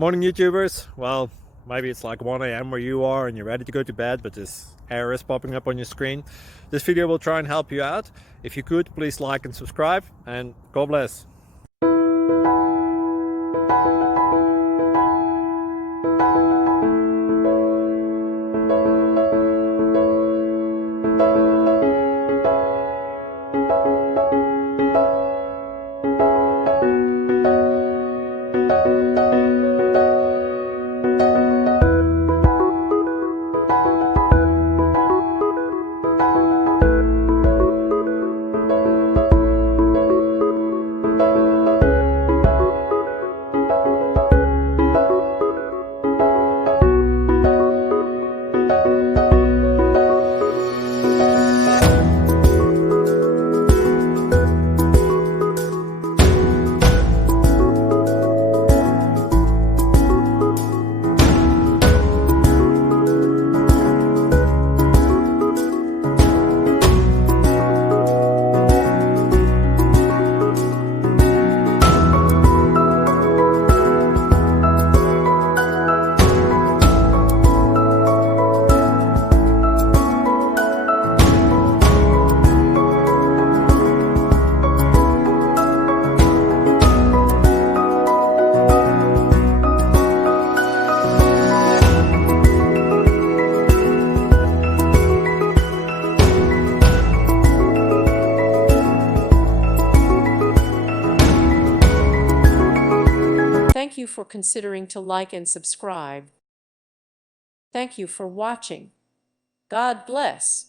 Morning, YouTubers. Well, maybe it's like 1 a.m. where you are and you're ready to go to bed, but this error is popping up on your screen. This video will try and help you out. If you could, please like and subscribe, and God bless. Thank you for considering to like and subscribe. Thank you for watching. God bless.